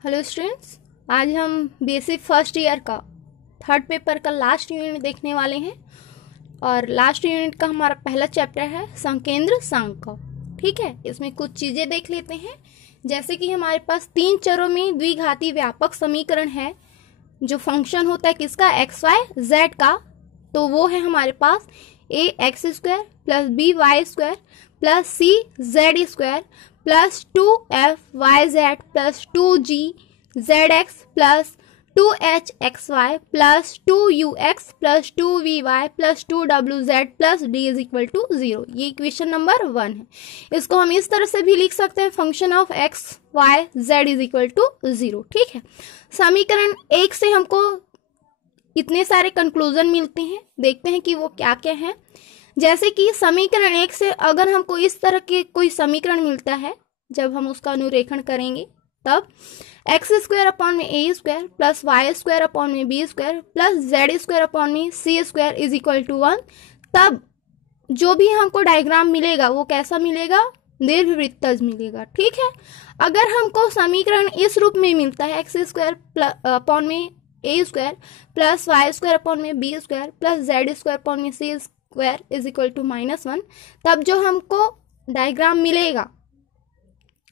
Hello students, आज हम basic first year का थर्ड पेपर का लास्ट यूनिट देखने वाले हैं। और लास्ट यूनिट का हमारा पहला चैप्टर है संकेंद्र सांख्य। ठीक है, इसमें कुछ चीज़ें देख लेते हैं। जैसे कि हमारे पास तीन चरों में द्विघाती व्यापक समीकरण है, जो फंक्शन होता है किसका, एक्स वाई जेड का। तो वो है हमारे पास A X square plus B Y square plus C Z square plus 2f(yz) plus 2g(zx) plus 2h(xy) plus 2ux plus 2vy plus 2wz plus d is equal to 0। ये equation number 1 है। इसको हम इस तरह से भी लिख सकते हैं, function of x y z is equal to 0। ठीक है, समीकरण 1 से हमको इतने सारे कंक्लूजन मिलते हैं। देखते हैं कि वो क्या क्या है। जैसे कि समीकरण 1 से अगर हमको इस तरह के कोई समीकरण मिलता है, जब हम उसका अनुरेखण करेंगे तब एक्स स्क्वायर अपॉन में A square plus Y square upon में B square plus Z square upon में C square is equal to 1। तब जो भी हमको डायग्राम मिलेगा वो कैसा मिलेगा, दीर्घवृत्तज मिलेगा। ठीक है, अगर हमको समीकरण इस रूप में मिलता है, एक्स स्क्वायर अपॉन में A square plus Y square upon में B square plus Z square upon में C square is equal to -1, तब जो हमको डायग्राम मिलेगा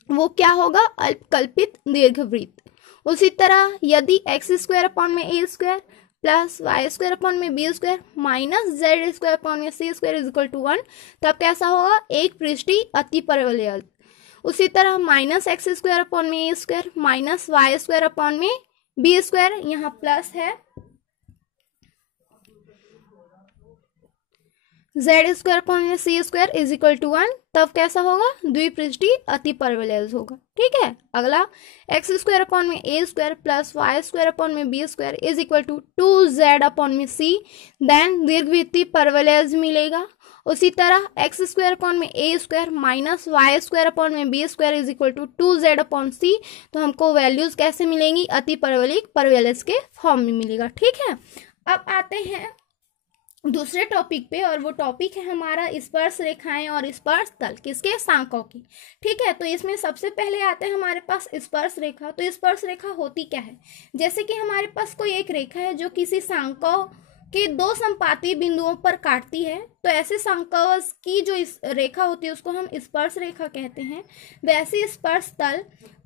वो क्या होगा, अल्पकल्पित दीर्घवृत्त। उसी तरह यदि एक्स स्क्वायर अपॉन में A square plus Y square upon में B square minus Z square upon में C square is equal to 1, तब कैसा होगा, एक पृष्ठीय अतिपरवलय। उसी तरह माइनस एक्स स्क्वायर अपॉन में A square minus Y square upon में बी स्क्वायर, यहाँ प्लस है, जेड स्क्वायर अपॉन में C square is equal to 1, तब कैसा होगा, द्विपृष्ठीय अतिपरवलय होगा। ठीक है, अगला एक्स स्क्वायर अपॉन में A square plus Y square upon में B square is equal to 2z upon में सी, देन दीर्घवृत्तीय परवलय मिलेगा। उसी तरह एक्स स्क्वायर अपॉन में A square minus Y square upon में B square is equal to 2z upon सी, तो हमको वैल्यूज कैसे मिलेंगी, अतिपरवलयिक परवलय के फॉर्म में मिलेगा। ठीक है, अब आते हैं दूसरे टॉपिक पे, और वो टॉपिक है हमारा स्पर्श रेखाएं और स्पर्श तल, किसके, सांकों की। ठीक है, तो इसमें सबसे पहले आते हैं हमारे पास स्पर्श रेखा। तो स्पर्श रेखा होती क्या है, जैसे कि हमारे पास कोई एक रेखा है जो किसी सांकों के दो संपाती बिंदुओं पर काटती है, तो ऐसे सांकों की जो इस रेखा होती है उसको हम स्पर्श रेखा कहते हैं। वैसे स्पर्श तल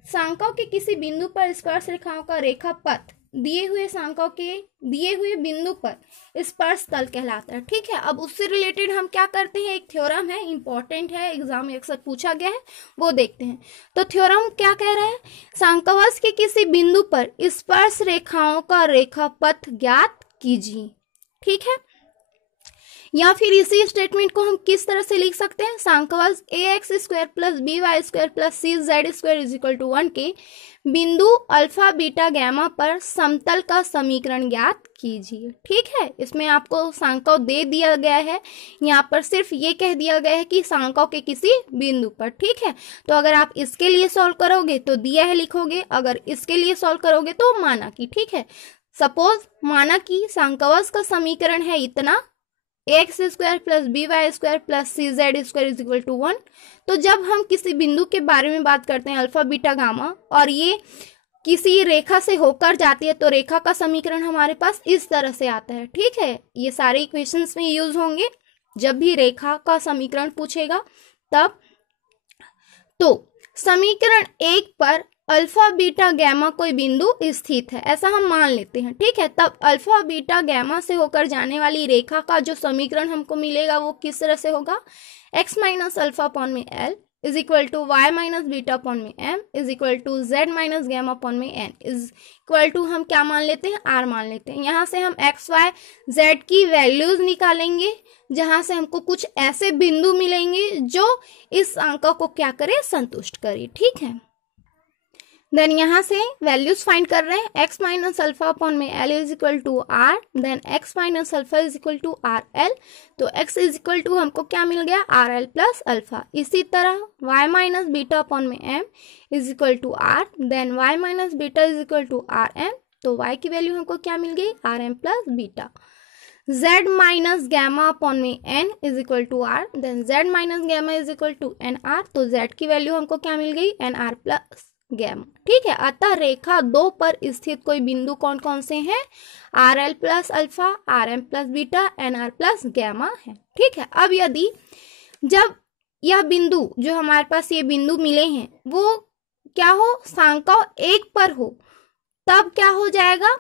सांकों के किसी बिंदु पर स्पर्श रेखाओं का रेखा पथ दिए हुए सांकों के दिए हुए बिंदु पर स्पर्श तल कहलाता है। ठीक है, अब उससे रिलेटेड हम क्या करते हैं, एक थ्योरम है, इंपॉर्टेंट है, एग्जाम में अक्सर पूछा गया है, वो देखते हैं। तो थ्योरम क्या कह रहा है, सांकवश के किसी बिंदु पर स्पर्श रेखाओं का रेखापथ ज्ञात कीजिए। ठीक है, या फिर इसी स्टेटमेंट को हम किस तरह से लिख सकते हैं, सांकवश A X square plus B Y square plus C Z square is equal to 1 के बिंदु अल्फा बीटा गैमा पर समतल का समीकरण ज्ञात कीजिए। ठीक है, इसमें आपको सांकों दे दिया गया है, यहाँ पर सिर्फ ये कह दिया गया है कि सांकों के किसी बिंदु पर। ठीक है, तो अगर आप इसके लिए सॉल्व करोगे तो दिया है लिखोगे, अगर इसके लिए सॉल्व करोगे तो माना कि। ठीक है, सपोज माना कि सांकवश का समीकरण है इतना, x square plus B Y square plus C Z square is equal to 1। तो जब हम किसी बिंदु के बारे में बात करते हैं अल्फा बीटा गामा, और ये किसी रेखा से होकर जाती है, तो रेखा का समीकरण हमारे पास इस तरह से आता है। ठीक है, ये सारे इक्वेशंस में यूज होंगे जब भी रेखा का समीकरण पूछेगा तब। तो समीकरण 1 पर अल्फा बीटा गैमा कोई बिंदु स्थित है, ऐसा हम मान लेते हैं। ठीक है, तब अल्फा बीटा गैमा से होकर जाने वाली रेखा का जो समीकरण हमको मिलेगा वो किस तरह से होगा, x माइनस अल्फा अपॉन में l is equal to y minus beta upon में m is equal to z minus gamma upon में n इज इक्वल टू हम क्या मान लेते हैं, r मान लेते हैं। यहाँ से हम x y z की वैल्यूज निकालेंगे, जहां से हमको कुछ ऐसे बिंदु मिलेंगे जो इस अंक को क्या करे, संतुष्ट करे। ठीक है, देन यहाँ से वैल्यूज फाइंड कर रहे हैं, x माइनस अल्फा अपॉन में l is equal to r, then x minus alpha is equal to r l. तो x इज इक्वल टू हमको क्या मिल गया, आर एल प्लस अल्फा। इसी तरह y माइनस बीटा अपॉन में m is equal to r, then y minus beta is equal to r m. तो y की वैल्यू हमको क्या मिल गई, r m plus beta. z minus gamma upon में n is equal to r, then z minus gamma is equal to n r. तो z की value हमको क्या मिल गई, एन आर प्लस गैमा। ठीक है, अतः रेखा 2 पर स्थित कोई बिंदु कौन कौन से हैं? R l plus alpha, r m plus beta, n r plus gamma है। ठीक है, अब यदि जब यह बिंदु जो हमारे पास ये बिंदु मिले हैं वो क्या हो, सांकाव 1 पर हो, तब क्या हो जाएगा?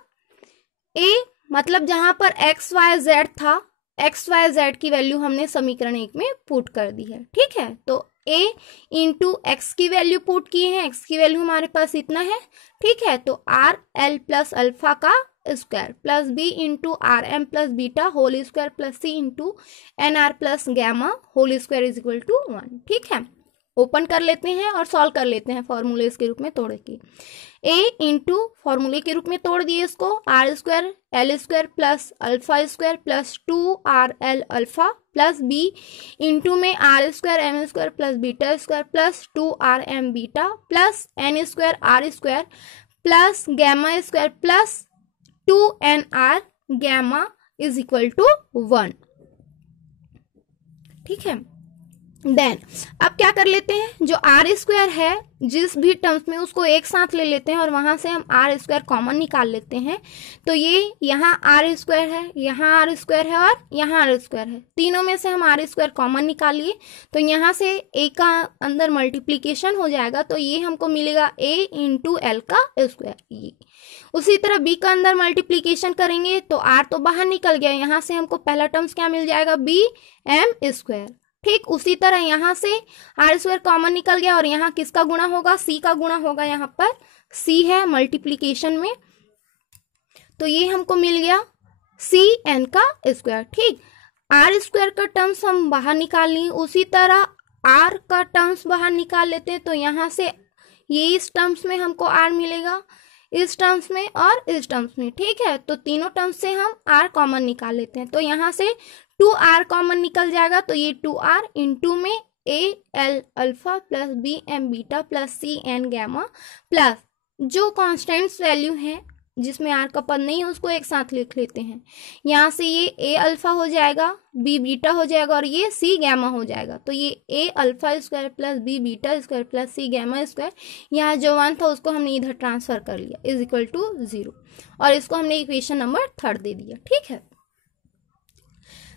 ए मतलब जहां पर एक्स वाई जेड था, एक्स वाई जेड की वैल्यू हमने समीकरण 1 में पुट कर दी है। ठीक है, तो a इंटू एक्स की वैल्यू पुट किए हैं, एक्स की वैल्यू हमारे पास इतना है। ठीक है, तो आर एल प्लस अल्फा का square plus b into r m plus beta whole square plus c into n r plus gamma whole square is equal to 1। ठीक है, ओपन कर लेते हैं और सॉल्व कर लेते हैं फॉर्मूले के रूप में तोड़ के। a इंटू फॉर्मूले के रूप में तोड़ दिए इसको, R square L square plus alpha square plus 2RL alpha plus b into में R square M square plus beta square plus 2RM beta plus N square R square plus gamma square plus 2NR gamma is equal to 1। ठीक है, then अब क्या कर लेते हैं, जो are square है जिस भी टर्म्स में उसको एक साथ ले लेते हैं और वहां से हम आर स्क्वायर कॉमन निकाल लेते हैं। तो ये यहाँ आर स्क्वायर है, यहाँ आर स्क्वायर है और यहाँ आर स्क्वायर है, तीनों में से हम आर स्क्वायर कॉमन निकालिए तो यहाँ से ए का अंदर मल्टीप्लीकेशन हो जाएगा, तो ये हमको मिलेगा a इंटू एल का स्क्वायर। ये उसी तरह b का अंदर मल्टीप्लीकेशन करेंगे तो r तो बाहर निकल गया, यहाँ से हमको पहला टर्म्स क्या मिल जाएगा, bm स्क्वायर। ठीक, उसी तरह यहाँ से आर स्क्वायर कॉमन निकल गया और यहाँ किसका गुणा होगा, सी का गुणा होगा, यहाँ पर सी है मल्टीप्लीकेशन में, तो ये हमको मिल गया सी एन का स्क्वायर। ठीक, आर स्क्वायर का टर्म्स हम बाहर निकाल लिए, उसी तरह आर का टर्म्स बाहर निकाल लेते हैं, तो यहाँ से ये इस टर्म्स में हमको आर मिलेगा, इस टर्म्स में और इस टर्म्स में। ठीक है, तो तीनों टर्म्स से हम आर कॉमन निकाल लेते हैं, तो यहाँ से 2R कॉमन निकल जाएगा, तो ये 2R इंटू में AL alpha plus BM beta plus CN gamma plus जो कॉन्स्टेंट्स वैल्यू है जिसमें R का पद नहीं है उसको एक साथ लिख लेते हैं। यहाँ से ये A अल्फा हो जाएगा, B बीटा हो जाएगा और ये C गैमा हो जाएगा, तो ये A alpha square plus B beta square plus C gamma square, यहाँ जो 1 था उसको हमने इधर ट्रांसफर कर लिया इज इक्वल टू 0 और इसको हमने इक्वेशन नंबर 3 दे दिया। ठीक है,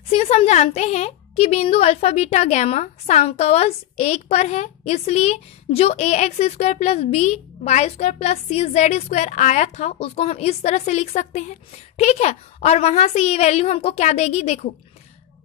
सिंस हम जानते हैं कि बिंदु अल्फा बीटा गैमा सांकवश 1 पर है, इसलिए जो ax square plus B Y square plus सी जेड स्क्वायर आया था उसको हम इस तरह से लिख सकते हैं। ठीक है, और वहां से ये वैल्यू हमको क्या देगी, देखो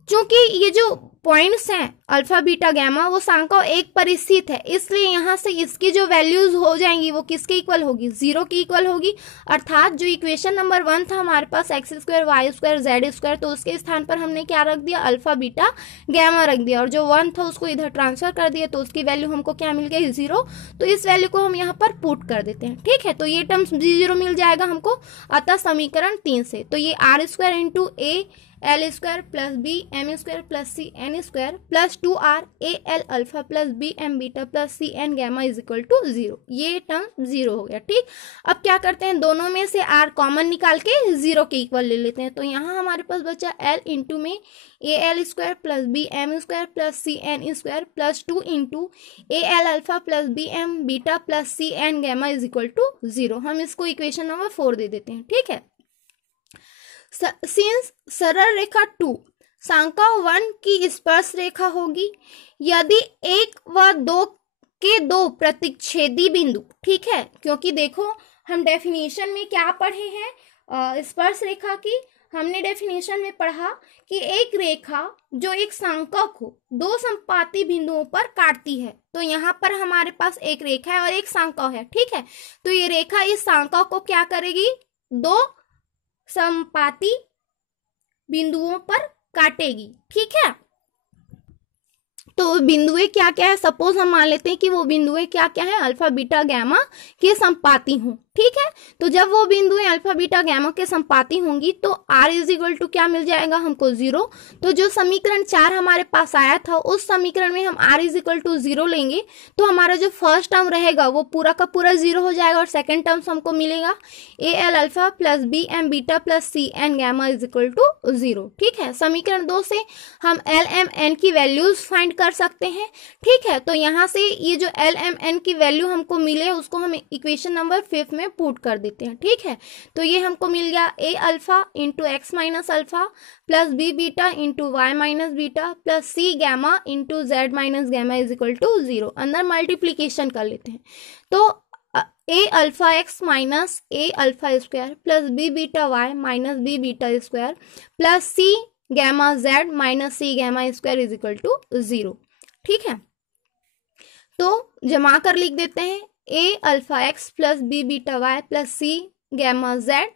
चूंकि ये जो पॉइंट्स हैं अल्फा बीटा गैमा वो सांकव 1 पर स्थित है, इसलिए यहाँ से इसकी जो वैल्यूज हो जाएंगी वो किसके इक्वल होगी, 0 की इक्वल होगी। अर्थात जो इक्वेशन नंबर 1 था हमारे पास X square Y square Z square, तो उसके स्थान पर हमने क्या रख दिया, अल्फा बीटा गैमा रख दिया और जो 1 था उसको इधर ट्रांसफर कर दिया, तो उसकी वैल्यू हमको क्या मिल गई, 0। तो इस वैल्यू को हम यहाँ पर पुट कर देते हैं। ठीक है, तो ये टर्म्स 0 मिल जाएगा हमको, अतः समीकरण 3 से तो ये r square into a l square plus B M square plus C N square plus 2R AL alpha plus B M beta plus C N gamma is equal to 0, ये टर्म 0 हो गया। ठीक, अब क्या करते हैं, दोनों में से R कॉमन निकाल के 0 के इक्वल ले लेते हैं, तो यहाँ हमारे पास बचा L इंटू में AL square plus B M square plus C N square plus 2 into AL alpha plus B M beta plus C N gamma is equal to 0। हम इसको इक्वेशन नंबर 4 दे देते हैं। ठीक है, सिंस सरल रेखा 2 सांकव 1 की स्पर्श रेखा होगी यदि 1 व 2 के 2 प्रतिच्छेदी बिंदु, ठीक है, क्योंकि देखो हम डेफिनेशन में क्या पढ़े हैं, स्पर्श रेखा की हमने डेफिनेशन में पढ़ा कि एक रेखा जो एक सांकव को 2 संपाती बिंदुओं पर काटती है, तो यहाँ पर हमारे पास एक रेखा है और एक सांकव है। ठीक है, तो ये रेखा इस सांकव को क्या करेगी, 2 संपाती बिंदुओं पर काटेगी। ठीक है, तो बिंदुएं क्या क्या है, सपोज हम मान लेते हैं कि वो बिंदुएं क्या क्या है, अल्फा बीटा गैमा के संपाती हों। ठीक है, तो जब वो बिंदुएं अल्फा बीटा गैमा के संपाती होंगी तो R इज इक्वल टू क्या मिल जाएगा हमको, 0। तो जो समीकरण 4 हमारे पास आया था उस समीकरण में हम R इज इक्वल टू 0 लेंगे तो हमारा जो फर्स्ट टर्म रहेगा वो पूरा का पूरा 0 हो जाएगा और सेकेंड टर्म हमको मिलेगा AL alpha plus B M beta plus C N gamma is equal to 0। ठीक है, समीकरण 2 से हम L M N की वैल्यूज फाइंड कर कर सकते हैं। ठीक है, तो यहाँ से ये जो एल एम एन की वैल्यू हमको मिले उसको हम इक्वेशन नंबर 5 में पुट कर देते हैं। ठीक है, तो ये हमको मिल गया A alpha into X minus alpha plus B beta into Y minus beta plus C gamma into Z minus gamma is equal to 0। अंदर मल्टीप्लीकेशन कर लेते हैं, तो A alpha X minus A alpha square plus B beta Y minus B beta square plus C gamma Z minus C gamma square is equal to 0। ठीक है, तो जमा कर लिख देते हैं ए alpha X plus B beta Y plus C gamma Z,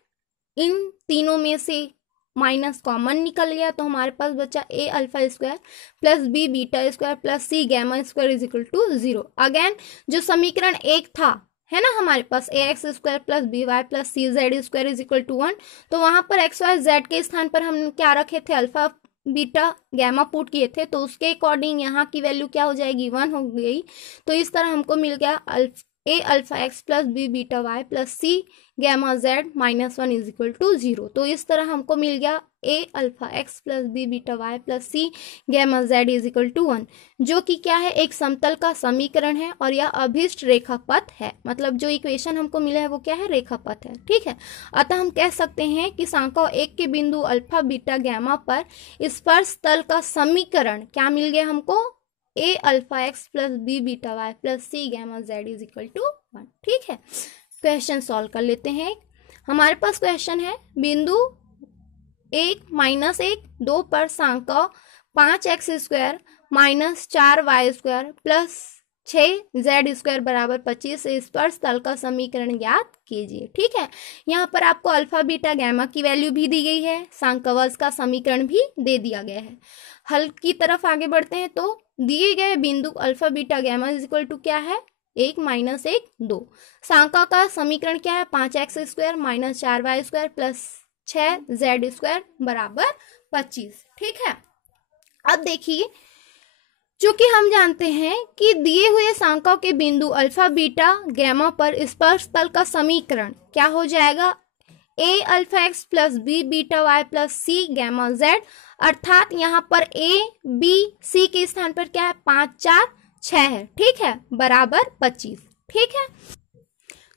इन तीनों में से माइनस कॉमन निकल गया तो हमारे पास बचा A alpha square plus B beta square plus C gamma square is equal to 0। Again जो समीकरण 1 था है ना हमारे पास A X square plus B Y plus C Z square is equal to 1, तो वहां पर एक्स वाई जेड के स्थान पर हम क्या रखे थे, अल्फा बीटा गैमा पुट किए थे, तो उसके अकॉर्डिंग यहाँ की वैल्यू क्या हो जाएगी, 1 हो गई। तो इस तरह हमको मिल गया A alpha X plus B beta Y plus C gamma Z minus 1 is equal to 0। तो इस तरह हमको मिल गया A alpha X plus B beta Y plus C gamma Z is equal to 1, जो कि क्या है, एक समतल का समीकरण है और यह अभीष्ट रेखा पथ है। मतलब जो इक्वेशन हमको मिला है वो क्या है, रेखा पथ है। ठीक है, अतः हम कह सकते हैं कि सांख्य 1 के बिंदु अल्फा बीटा गैमा पर स्पर्श तल का समीकरण क्या मिल गया हमको, A alpha X plus B beta Y plus C gamma Z is equal to 1। ठीक है, क्वेश्चन सॉल्व कर लेते हैं। हमारे पास क्वेश्चन है बिंदु 1 माइनस 1 2 पर सांख्य 5x square minus 4y square plus 6z square बराबर 25 से स्पर्श तल का समीकरण ज्ञात कीजिए। ठीक है, यहाँ पर आपको अल्फा बीटा गैमा की वैल्यू भी दी गई है, सांख्यवश का समीकरण भी दे दिया गया है। हल की तरफ आगे बढ़ते हैं, तो दिए गए बिंदु alpha beta gamma is equal to क्या है, 1 माइनस 1 2, सांख्य का समीकरण क्या है, 5x square minus 4y square plus 6z square बराबर 25। ठीक है, अब देखिए, चूंकि हम जानते हैं कि दिए हुए सांख्यों के बिंदु अल्फा बीटा गैमा पर स्पर्श तल का समीकरण क्या हो जाएगा, A alpha X plus B beta Y plus C gamma Z, अर्थात यहाँ पर ए बी सी के स्थान पर क्या है, 5 4 6 है। ठीक है, बराबर 25। ठीक है,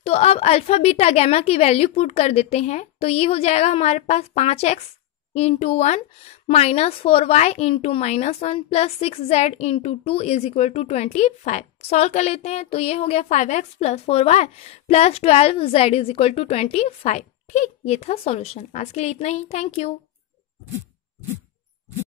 तो अब अल्फा बीटा गैमा की वैल्यू पुट कर देते हैं, तो ये हो जाएगा हमारे पास 5x into 1 minus 4y into minus 1 plus 6z into 2 is equal to 25। Solve कर लेते हैं, तो ये हो गया 5x plus 4y plus 12z is equal to 25। ठीक, ये था सॉल्यूशन। आज के लिए इतना ही, थैंक यू।